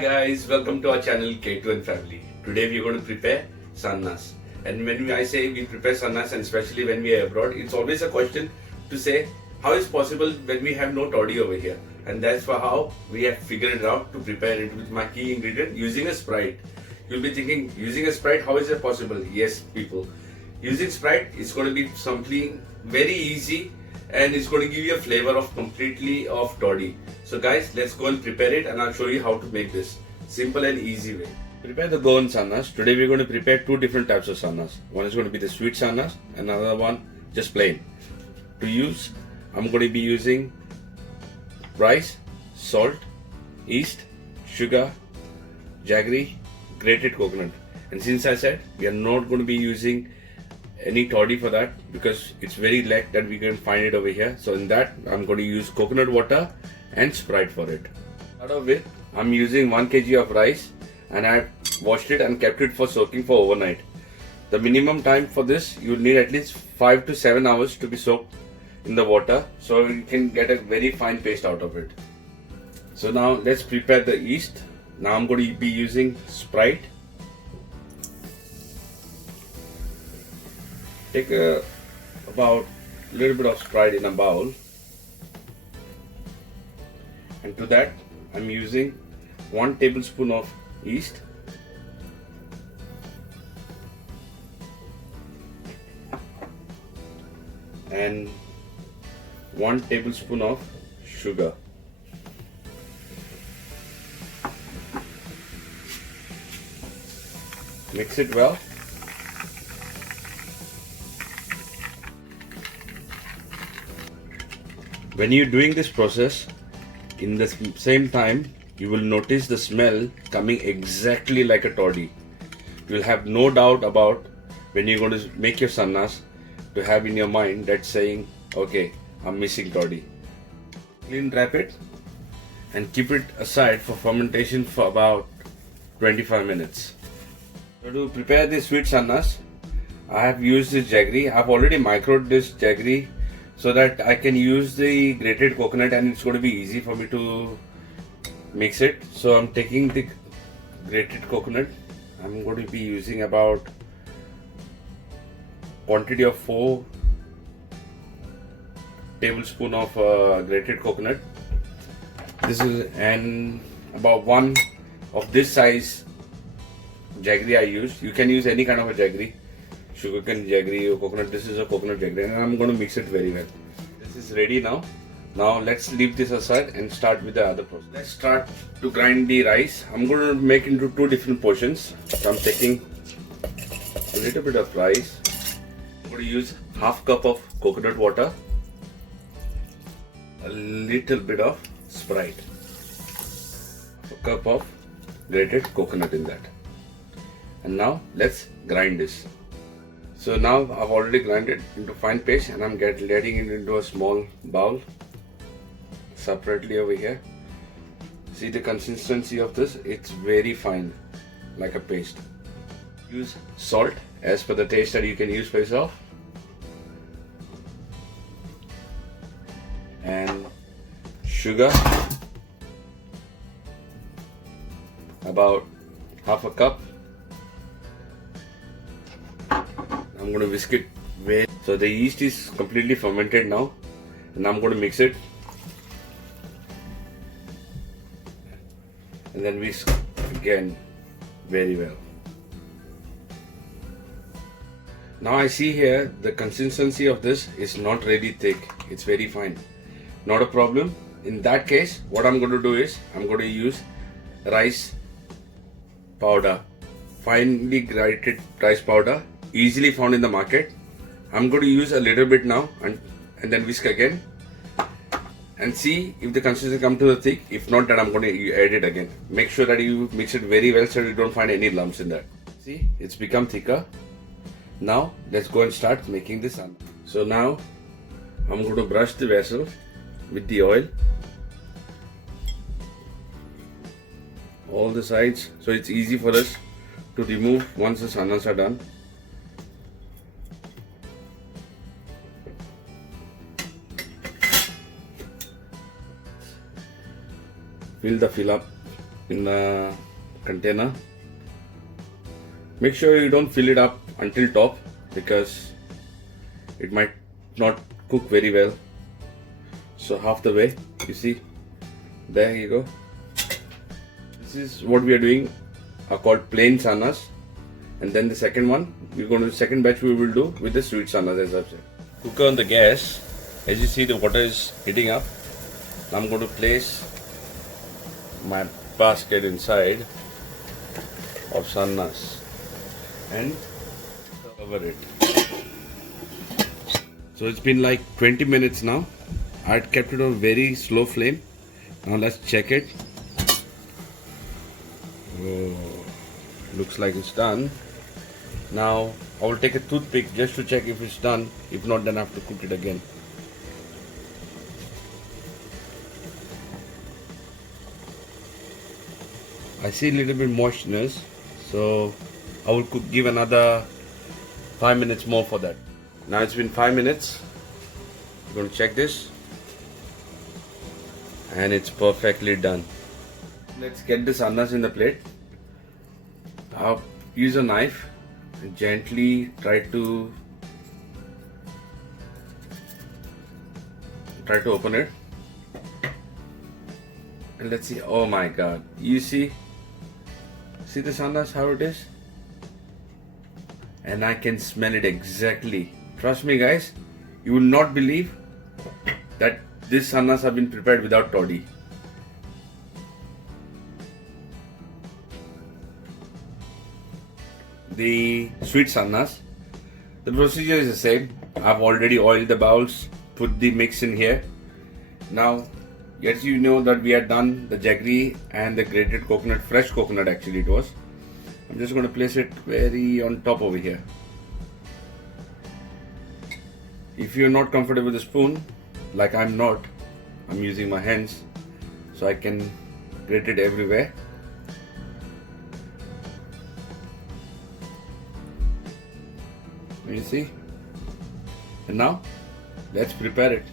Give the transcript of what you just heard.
guys, welcome to our channel K2 and Family. Today we are going to prepare sannas. And when I say we prepare sannas, and especially when we are abroad, it's always a question to say how is possible when we have no toddy over here. And that's for how we have figured it out to prepare it with my key ingredient using a sprite. You'll be thinking, using a sprite, how is it possible? Yes, people. Using sprite is going to be something very easy and it's going to give you a flavor of completely of toddy. So guys, let's go and prepare it and I'll show you how to make this simple and easy way. Prepare the Goan Sannas. Today we're going to prepare two different types of sannas. One is going to be the sweet sannas, another one just plain. To use, I'm going to be using rice, salt, yeast, sugar, jaggery, grated coconut. And since I said we are not going to be using any toddy for that because it's very light that we can find it over here. So in that I'm going to use coconut water and sprite for it. Out of it, I'm using 1 kg of rice and I've washed it and kept it for soaking for overnight. The minimum time for this, you'll need at least 5 to 7 hours to be soaked in the water so you can get a very fine paste out of it. So now let's prepare the yeast. Now I'm going to be using sprite. Take about a little bit of sprite in a bowl, and to that I'm using 1 tablespoon of yeast, and 1 tablespoon of sugar. Mix it well. When you're doing this process, in the same time, you will notice the smell coming exactly like a toddy. You'll have no doubt about when you're going to make your sannas to have in your mind that saying, okay, I'm missing toddy. Clean wrap it and keep it aside for fermentation for about 25 minutes. So to prepare this sweet sannas, I have used this jaggery. I've already microed this jaggery so that I can use the grated coconut and it's going to be easy for me to mix it. So I'm taking the grated coconut. I'm going to be using about quantity of 4 tablespoon of grated coconut. This is about 1 of this size jaggery I used. You can use any kind of a jaggery, sugarcane jaggery or coconut. This is a coconut jaggery and I'm going to mix it very well. This is ready now. Now let's leave this aside and start with the other process. Let's start to grind the rice. I'm going to make into 2 different portions. So I'm taking a little bit of rice. I'm going to use half cup of coconut water, a little bit of sprite, a cup of grated coconut in that. And now let's grind this. So now I've already grinded into fine paste and I'm letting it into a small bowl separately over here. See the consistency of this? It's very fine, like a paste. Use salt as per the taste that you can use for yourself. And sugar, about half a cup. I'm going to whisk it well. So the yeast is completely fermented now and I'm going to mix it and then whisk again very well. Now I see here the consistency of this is not really thick, it's very fine. Not a problem. In that case, what I'm going to do is I'm going to use rice powder, finely grated rice powder, easily found in the market. I'm going to use a little bit now and then whisk again and see if the consistency comes to the thick. If not, then I'm going to add it again. Make sure that you mix it very well so you don't find any lumps in that. See, it's become thicker. Now let's go and start making this sanna. So now I'm going to brush the vessel with the oil, all the sides, so it's easy for us to remove once the sannas are done. Fill up in a container. Make sure you don't fill it up until top because it might not cook very well. So half the way, you see, there you go. This is what we are doing, are called plain sannas, and then the second one, second batch we will do with the sweet sannas, as I've said. Cooker on the gas. As you see, the water is heating up. Now I'm going to place my basket inside of sannas and cover it. So it's been like 20 minutes now. I had kept it on very slow flame. Now let's check it. Oh, looks like it's done. Now I will take a toothpick just to check if it's done. If not, then I have to cook it again. I see a little bit moistness, so I will give another 5 minutes more for that. Now it's been 5 minutes. I'm going to check this, and it's perfectly done. Let's get the sannas in the plate. I'll use a knife and gently try to open it. And let's see. Oh my God! You see the sannas, how it is, and I can smell it exactly. Trust me, guys, you will not believe that these sannas have been prepared without toddy. The sweet sannas, the procedure is the same. I've already oiled the bowls, put the mix in here. Now, yes, you know that we had done the jaggery and the grated coconut, fresh coconut actually it was. I'm just going to place it very on top over here. If you're not comfortable with a spoon, like I'm not, I'm using my hands so I can grate it everywhere. You see? And now, let's prepare it.